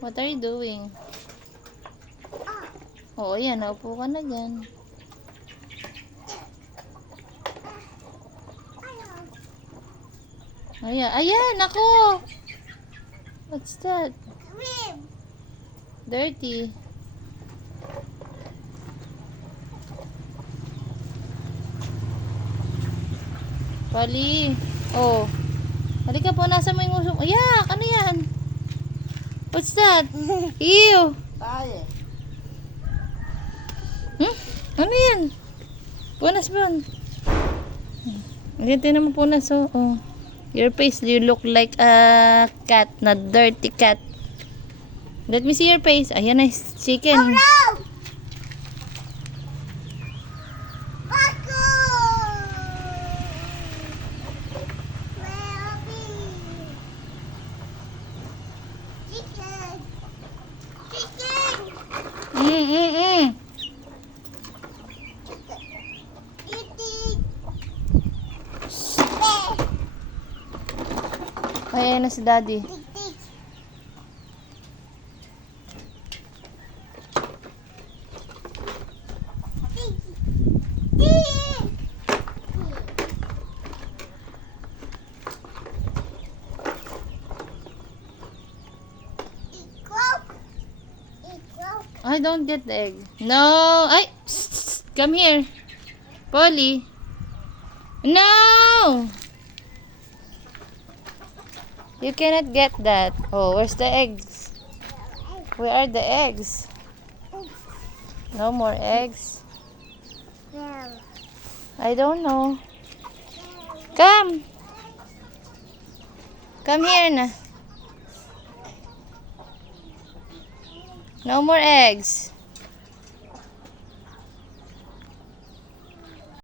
What are you doing? Oo, yan. Naupo ka na dyan. Ayan. Ayan, ako! What's that? Dirty. Pali. Oh. Halika po, nasa mo yung uso. Ayak! Ano yan? What's that? Ew! Tayo. Ano yan? Punas ba? Ganti naman punas, oh. Oh. Your face, you look like a cat, not dirty cat. Let me see your face. Ayan na, chicken. Oh no! Mm. Ayan na si daddy. I don't get the egg. No! Ay! Psst, come here. Polly. No! You cannot get that. Oh, where's the eggs? Where are the eggs? No more eggs. I don't know. Come. Come here na. No more eggs.